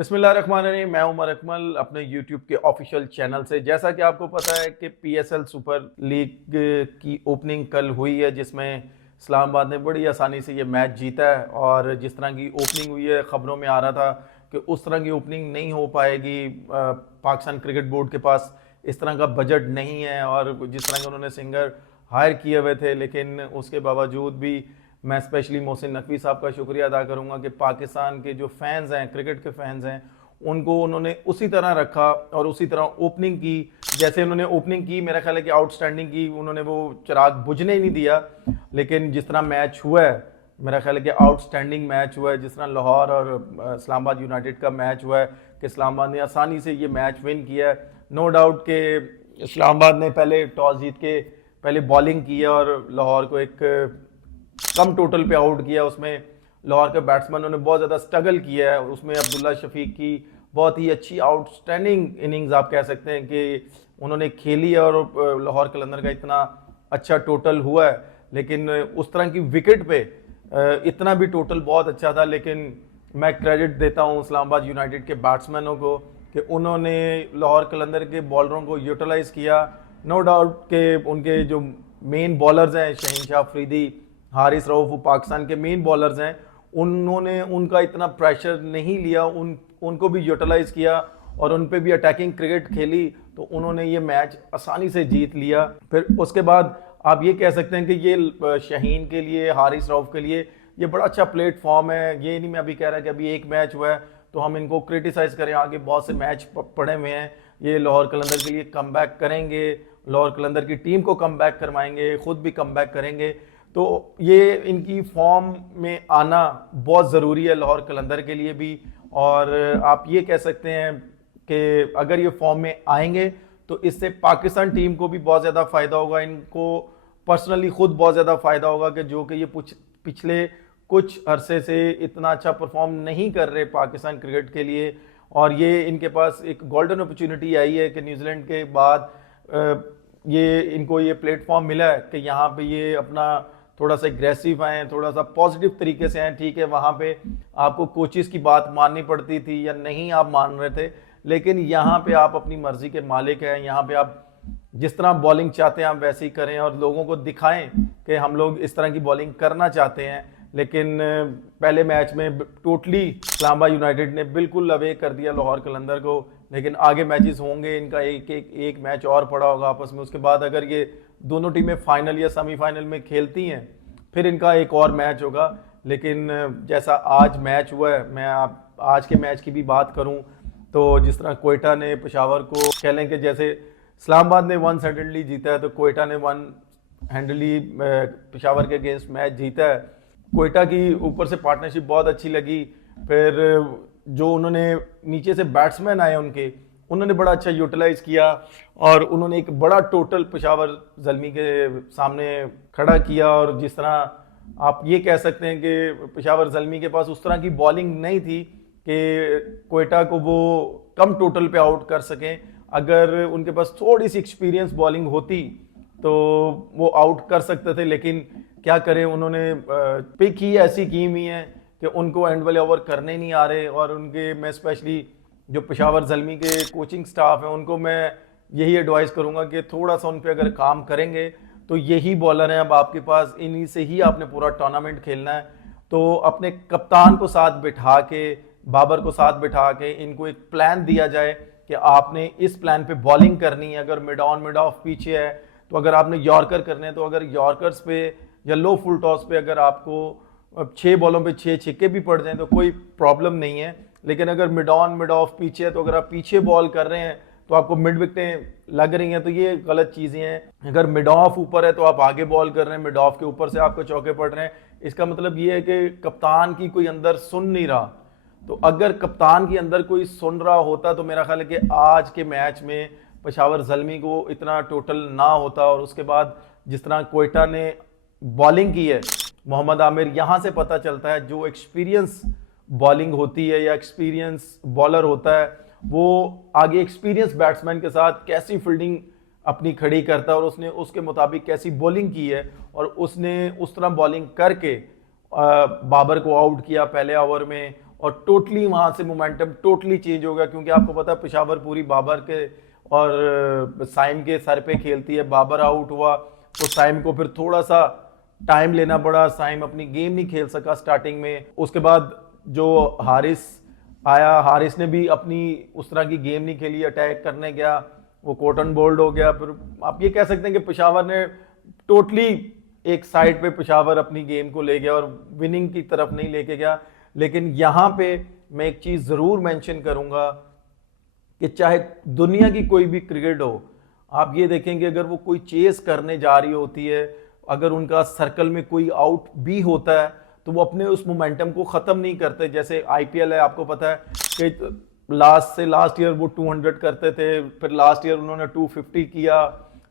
बिस्मिल्लाहिर्रहमानिर्रहीम। मैं उमर अकमल अपने यूट्यूब के ऑफिशियल चैनल से। जैसा कि आपको पता है कि पीएसएल सुपर लीग की ओपनिंग कल हुई है, जिसमें इस्लामाबाद ने बड़ी आसानी से ये मैच जीता है। और जिस तरह की ओपनिंग हुई है, ख़बरों में आ रहा था कि उस तरह की ओपनिंग नहीं हो पाएगी। पाकिस्तान क्रिकेट बोर्ड के पास इस तरह का बजट नहीं है और जिस तरह के उन्होंने सिंगर हायर किए हुए थे, लेकिन उसके बावजूद भी मैं स्पेशली मोहसिन नकवी साहब का शुक्रिया अदा करूंगा कि पाकिस्तान के जो फैंस हैं, क्रिकेट के फैंस हैं, उनको उन्होंने उसी तरह रखा और उसी तरह ओपनिंग की जैसे उन्होंने ओपनिंग की। मेरा ख्याल है कि आउटस्टैंडिंग की, उन्होंने वो चिराग बुझने ही नहीं दिया। लेकिन जिस तरह मैच हुआ है, मेरा ख्याल है कि आउटस्टैंडिंग मैच हुआ है। जिस तरह लाहौर और इस्लामाबाद यूनाइटेड का मैच हुआ है कि इस्लामाबाद ने आसानी से ये मैच विन किया है। नो डाउट कि इस्लामाबाद ने पहले टॉस जीत के पहले बॉलिंग की है और लाहौर को एक कम टोटल पे आउट किया। उसमें लाहौर के बैट्समैनों ने बहुत ज़्यादा स्ट्रगल किया है। उसमें अब्दुल्ला शफीक की बहुत ही अच्छी आउटस्टैंडिंग इनिंग्स आप कह सकते हैं कि उन्होंने खेली है और लाहौर कलंदर का इतना अच्छा टोटल हुआ है। लेकिन उस तरह की विकेट पे इतना भी टोटल बहुत अच्छा था। लेकिन मैं क्रेडिट देता हूँ इस्लामाबाद यूनाइटेड के बैट्समैनों को कि उन्होंने लाहौर कलंदर के बॉलरों को यूटिलाइज़ किया। नो डाउट कि उनके जो मेन बॉलर्स हैं, शहीनशाह अफरीदी, हारिस रऊफ, वो पाकिस्तान के मेन बॉलर्स हैं, उन्होंने उनका इतना प्रेशर नहीं लिया, उनको भी यूटिलाइज़ किया और उन पे भी अटैकिंग क्रिकेट खेली, तो उन्होंने ये मैच आसानी से जीत लिया। फिर उसके बाद आप ये कह सकते हैं कि ये शहीन के लिए, हारिस रऊफ के लिए ये बड़ा अच्छा प्लेटफॉर्म है। ये नहीं मैं अभी कह रहा कि अभी एक मैच हुआ है तो हम इनको क्रिटिसाइज़ करें, आगे बहुत से मैच पड़े हुए हैं। ये लाहौर कलंदर के लिए कम बैक करेंगे, लाहौर कलंदर की टीम को कम बैक करवाएंगे, खुद भी कम बैक करेंगे। तो ये इनकी फॉर्म में आना बहुत ज़रूरी है लाहौर कलंदर के लिए भी। और आप ये कह सकते हैं कि अगर ये फॉर्म में आएंगे तो इससे पाकिस्तान टीम को भी बहुत ज़्यादा फ़ायदा होगा, इनको पर्सनली खुद बहुत ज़्यादा फ़ायदा होगा कि जो कि ये पिछले कुछ अरसे से इतना अच्छा परफॉर्म नहीं कर रहे पाकिस्तान क्रिकेट के लिए। और ये इनके पास एक गोल्डन अपॉर्चुनिटी आई है कि न्यूजीलैंड के बाद ये इनको ये प्लेटफॉर्म मिला है कि यहाँ पे ये अपना थोड़ा सा एग्रेसिव आए, थोड़ा सा पॉजिटिव तरीके से आए। ठीक है, वहाँ पे आपको कोचेस की बात माननी पड़ती थी या नहीं आप मान रहे थे, लेकिन यहाँ पे आप अपनी मर्जी के मालिक हैं। यहाँ पे आप जिस तरह बॉलिंग चाहते हैं आप वैसे ही करें और लोगों को दिखाएं कि हम लोग इस तरह की बॉलिंग करना चाहते हैं। लेकिन पहले मैच में टोटली इस्लामाबाद यूनाइटेड ने बिल्कुल अवे कर दिया लाहौर कलंदर को। लेकिन आगे मैचेस होंगे, इनका एक मैच और पड़ा होगा आपस में। उसके बाद अगर ये दोनों टीमें फाइनल या सेमीफाइनल में खेलती हैं फिर इनका एक और मैच होगा। लेकिन जैसा आज मैच हुआ है, मैं आज के मैच की भी बात करूं तो जिस तरह कोयटा ने पेशावर को, कह लें कि जैसे इस्लामाबाद ने वन साइडेडली जीता है तो कोयटा ने वन हैंडली पेशावर के अगेंस्ट मैच जीता है। कोयटा की ऊपर से पार्टनरशिप बहुत अच्छी लगी। फिर जो उन्होंने नीचे से बैट्समैन आए उन्होंने बड़ा अच्छा यूटिलाइज़ किया और उन्होंने एक बड़ा टोटल पेशावर ज़ल्मी के सामने खड़ा किया। और जिस तरह आप ये कह सकते हैं कि पेशावर ज़ल्मी के पास उस तरह की बॉलिंग नहीं थी कि कोयटा को वो कम टोटल पे आउट कर सकें। अगर उनके पास थोड़ी सी एक्सपीरियंस बॉलिंग होती तो वो आउट कर सकते थे, लेकिन क्या करें, उन्होंने पिक ही ऐसी की हुई है कि उनको एंड वाले ओवर करने नहीं आ रहे। और उनके, मैं स्पेशली जो पेशावर ज़ल्मी के कोचिंग स्टाफ है उनको मैं यही एडवाइस करूंगा कि थोड़ा सा उन पे अगर काम करेंगे तो यही बॉलर हैं अब आपके पास, इन्हीं से ही आपने पूरा टूर्नामेंट खेलना है। तो अपने कप्तान को साथ बिठा के, बाबर को साथ बिठा के इनको एक प्लान दिया जाए कि आपने इस प्लान पे बॉलिंग करनी है। अगर मिड ऑन मिड ऑफ पीछे है तो अगर आपने यॉर्कर करने हैं तो अगर यॉर्कर्स पे या लो फुल टॉस पे अगर आपको 6 बॉलों पे 6 छक्के भी पड़ जाएं तो कोई प्रॉब्लम नहीं है। लेकिन अगर मिड ऑन मिड ऑफ पीछे है तो अगर आप पीछे बॉल कर रहे हैं तो आपको मिड विकेटें लग रही हैं, तो ये गलत चीज़ें हैं। अगर मिड ऑफ ऊपर है तो आप आगे बॉल कर रहे हैं, मिड ऑफ के ऊपर से आपको चौके पड़ रहे हैं, इसका मतलब ये है कि कप्तान की कोई अंदर सुन नहीं रहा। तो अगर कप्तान की अंदर कोई सुन रहा होता तो मेरा ख्याल है कि आज के मैच में पेशावर ज़ल्मी को इतना टोटल ना होता। और उसके बाद जिस तरह कोयटा ने बॉलिंग की है, मोहम्मद आमिर, यहाँ से पता चलता है जो एक्सपीरियंस बॉलिंग होती है या एक्सपीरियंस बॉलर होता है वो आगे एक्सपीरियंस बैट्समैन के साथ कैसी फील्डिंग अपनी खड़ी करता है और उसने उसके मुताबिक कैसी बॉलिंग की है। और उसने उस तरह बॉलिंग करके बाबर को आउट किया पहले ओवर में और टोटली वहाँ से मोमेंटम टोटली चेंज हो गया, क्योंकि आपको पता है पेशावर पूरी बाबर के और साइम के सर पे खेलती है। बाबर आउट हुआ तो साइम को फिर थोड़ा सा टाइम लेना पड़ा, साइम अपनी गेम नहीं खेल सका स्टार्टिंग में। उसके बाद जो हारिस आया, हारिस ने भी अपनी उस तरह की गेम नहीं खेली, अटैक करने गया, वो कॉटन बोल्ड हो गया। फिर आप ये कह सकते हैं कि पेशावर ने टोटली एक साइड पे पेशावर अपनी गेम को ले गया और विनिंग की तरफ नहीं लेके गया। लेकिन यहाँ पे मैं एक चीज जरूर मेंशन करूंगा कि चाहे दुनिया की कोई भी क्रिकेट हो, आप ये देखेंगे अगर वो कोई चेस करने जा रही होती है, अगर उनका सर्कल में कोई आउट भी होता है तो वो अपने उस मोमेंटम को खत्म नहीं करते। जैसे आईपीएल है, आपको पता है कि लास्ट ईयर वो 200 करते थे, फिर लास्ट ईयर उन्होंने 250 किया,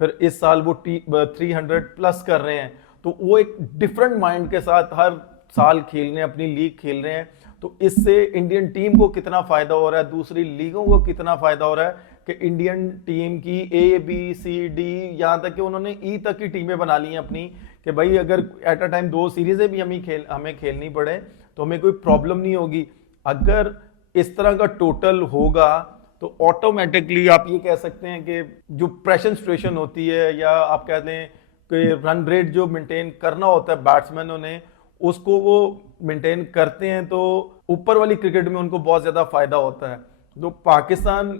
फिर इस साल वो 300 प्लस कर रहे हैं। तो वो एक डिफरेंट माइंड के साथ हर साल खेल रहे हैं, अपनी लीग खेल रहे हैं। तो इससे इंडियन टीम को कितना फायदा हो रहा है, दूसरी लीगों को कितना फायदा हो रहा है कि इंडियन टीम की ए बी सी डी यहाँ तक कि उन्होंने ई तक की टीमें बना ली हैं अपनी, कि भाई अगर एट अ टाइम 2 सीरीजें भी हमें खेलनी पड़े तो हमें कोई प्रॉब्लम नहीं होगी। अगर इस तरह का टोटल होगा तो ऑटोमेटिकली आप ये कह सकते हैं कि जो प्रेशर सिचुएशन होती है, या आप कहते हैं कि रन रेट जो मेंटेन करना होता है बैट्समैनों ने, उसको वो मेंटेन करते हैं, तो ऊपर वाली क्रिकेट में उनको बहुत ज़्यादा फायदा होता है। तो पाकिस्तान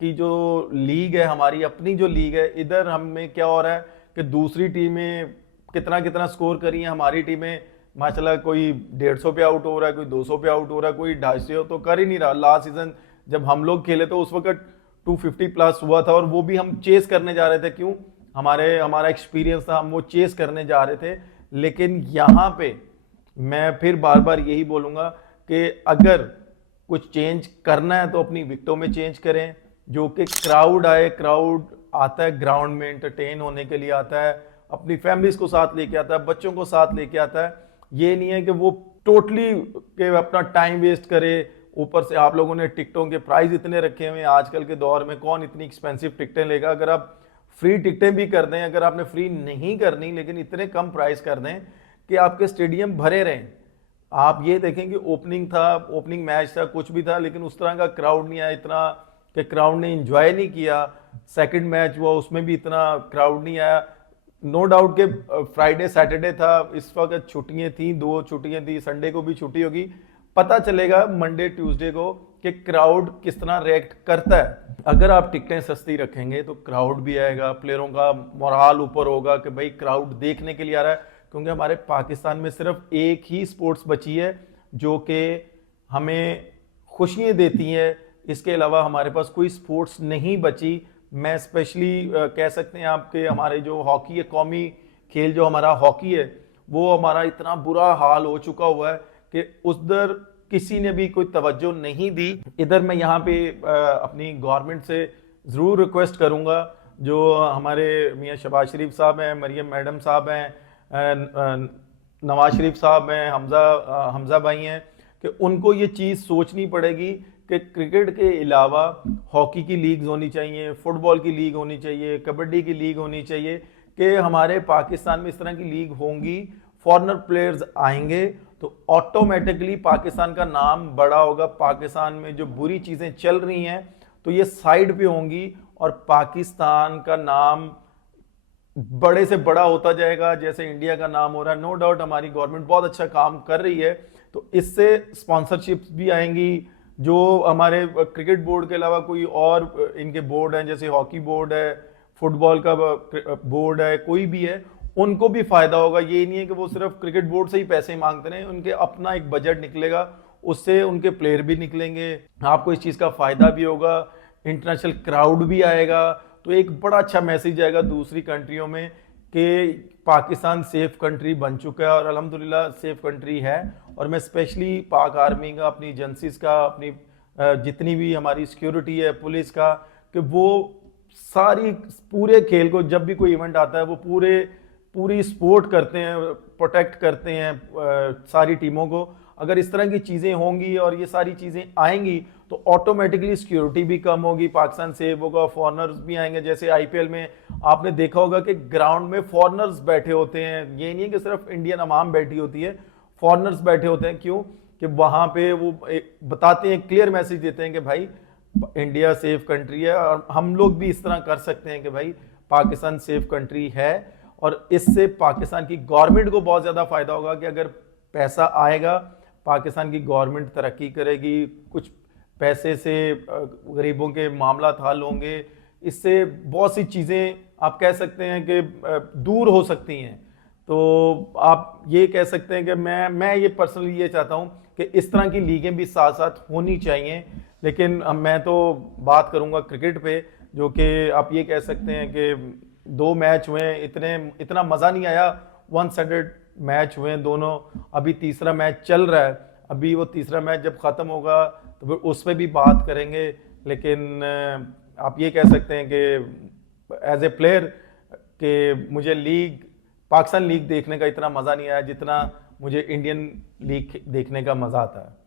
की जो लीग है, हमारी अपनी जो लीग है, इधर हमें क्या हो रहा है कि दूसरी टीमें कितना कितना स्कोर करी हैं, हमारी टीमें माशाल्लाह कोई 150 पे आउट हो रहा है, कोई 200 पे आउट हो रहा है, कोई 250 तो कर ही नहीं रहा। लास्ट सीजन जब हम लोग खेले तो उस वक्त 250 प्लस हुआ था, और वो भी हम चेस करने जा रहे थे। क्यों? हमारा एक्सपीरियंस था, हम वो चेस करने जा रहे थे। लेकिन यहाँ पे मैं फिर बार बार यही बोलूंगा कि अगर कुछ चेंज करना है तो अपनी विकेटों में चेंज करें, जो कि क्राउड आए। क्राउड आता है ग्राउंड में एंटरटेन होने के लिए आता है, अपनी फैमिलीज को साथ लेके आता है, बच्चों को साथ लेके आता है। ये नहीं है कि वो टोटली के अपना टाइम वेस्ट करे। ऊपर से आप लोगों ने टिकटों के प्राइस इतने रखे हुए हैं, आजकल के दौर में कौन इतनी एक्सपेंसिव टिकटें लेगा। अगर आप फ्री टिकटें भी कर दें, अगर आपने फ्री नहीं करनी लेकिन इतने कम प्राइस कर दें कि आपके स्टेडियम भरे रहें। आप ये देखें कि ओपनिंग मैच था, कुछ भी था, लेकिन उस तरह का क्राउड नहीं आया, इतना कि क्राउड ने एंजॉय नहीं किया। सेकंड मैच हुआ, उसमें भी इतना क्राउड नहीं आया। नो डाउट के फ्राइडे सैटरडे था, इस वक्त छुट्टियां थी, 2 छुट्टियां थी, संडे को भी छुट्टी होगी। पता चलेगा मंडे ट्यूसडे को कि क्राउड किस तरह रिएक्ट करता है। अगर आप टिकटें सस्ती रखेंगे तो क्राउड भी आएगा, प्लेयरों का मोराल ऊपर होगा कि भाई क्राउड देखने के लिए आ रहा है। क्योंकि हमारे पाकिस्तान में सिर्फ एक ही स्पोर्ट्स बची है जो कि हमें खुशियाँ देती है, इसके अलावा हमारे पास कोई स्पोर्ट्स नहीं बची। मैं स्पेशली कह सकते हैं आपके हमारे जो हॉकी है, कौमी खेल जो हमारा हॉकी है, वो हमारा इतना बुरा हाल हो चुका हुआ है कि उधर किसी ने भी कोई तवज्जो नहीं दी। इधर मैं यहाँ पे अपनी गवर्नमेंट से ज़रूर रिक्वेस्ट करूँगा, जो हमारे मियाँ शहबाज शरीफ साहब हैं, मरियम मैडम साहब हैं, नवाज शरीफ साहब हैं, हमजा भाई हैं, कि उनको ये चीज़ सोचनी पड़ेगी कि क्रिकेट के अलावा हॉकी की लीग होनी चाहिए, फुटबॉल की लीग होनी चाहिए, कबड्डी की लीग होनी चाहिए, कि हमारे पाकिस्तान में इस तरह की लीग होंगी, फॉरेनर प्लेयर्स आएंगे तो ऑटोमेटिकली पाकिस्तान का नाम बड़ा होगा। पाकिस्तान में जो बुरी चीज़ें चल रही हैं तो ये साइड पे होंगी और पाकिस्तान का नाम बड़े से बड़ा होता जाएगा, जैसे इंडिया का नाम हो रहा है। नो डाउट हमारी गवर्नमेंट बहुत अच्छा काम कर रही है, तो इससे स्पॉन्सरशिप्स भी आएंगी। जो हमारे क्रिकेट बोर्ड के अलावा कोई और इनके बोर्ड हैं, जैसे हॉकी बोर्ड है, फुटबॉल का बोर्ड है, कोई भी है, उनको भी फायदा होगा। ये नहीं है कि वो सिर्फ क्रिकेट बोर्ड से ही पैसे मांगते रहे, उनके अपना एक बजट निकलेगा, उससे उनके प्लेयर भी निकलेंगे, आपको इस चीज़ का फायदा भी होगा, इंटरनेशनल क्राउड भी आएगा। तो एक बड़ा अच्छा मैसेज आएगा दूसरी कंट्रियों में कि पाकिस्तान सेफ कंट्री बन चुका है, और अल्हम्दुलिल्लाह सेफ कंट्री है। और मैं स्पेशली पाक आर्मी का, अपनी एजेंसीज का, अपनी जितनी भी हमारी सिक्योरिटी है, पुलिस का, कि वो सारी पूरे खेल को, जब भी कोई इवेंट आता है वो पूरी सपोर्ट करते हैं, प्रोटेक्ट करते हैं सारी टीमों को। अगर इस तरह की चीज़ें होंगी और ये सारी चीज़ें आएंगी तो ऑटोमेटिकली सिक्योरिटी भी कम होगी, पाकिस्तान सेव होगा, फॉरेनर्स भी आएंगे। जैसे आईपीएल में आपने देखा होगा कि ग्राउंड में फॉरेनर्स बैठे होते हैं, ये नहीं है कि सिर्फ इंडियन अवाम बैठी होती है, फॉरेनर्स बैठे होते हैं। क्यों? कि वहाँ पे वो बताते हैं, क्लियर मैसेज देते हैं कि भाई इंडिया सेफ कंट्री है, और हम लोग भी इस तरह कर सकते हैं कि भाई पाकिस्तान सेफ कंट्री है। और इससे पाकिस्तान की गवर्नमेंट को बहुत ज़्यादा फायदा होगा कि अगर पैसा आएगा, पाकिस्तान की गवर्नमेंट तरक्की करेगी, कुछ पैसे से गरीबों के मामला हल होंगे, इससे बहुत सी चीज़ें आप कह सकते हैं कि दूर हो सकती हैं। तो आप ये कह सकते हैं कि मैं ये पर्सनली ये चाहता हूँ कि इस तरह की लीगें भी साथ साथ होनी चाहिए। लेकिन अब मैं तो बात करूँगा क्रिकेट पे, जो कि आप ये कह सकते हैं कि 2 मैच हुए, इतना मज़ा नहीं आया, वन साइडेड मैच हुए दोनों। अभी तीसरा मैच चल रहा है, अभी वो तीसरा मैच जब ख़त्म होगा तो फिर उस पर भी बात करेंगे। लेकिन आप ये कह सकते हैं कि एज ए प्लेयर कि मुझे पाकिस्तान लीग देखने का इतना मज़ा नहीं आया जितना मुझे इंडियन लीग देखने का मज़ा आता है।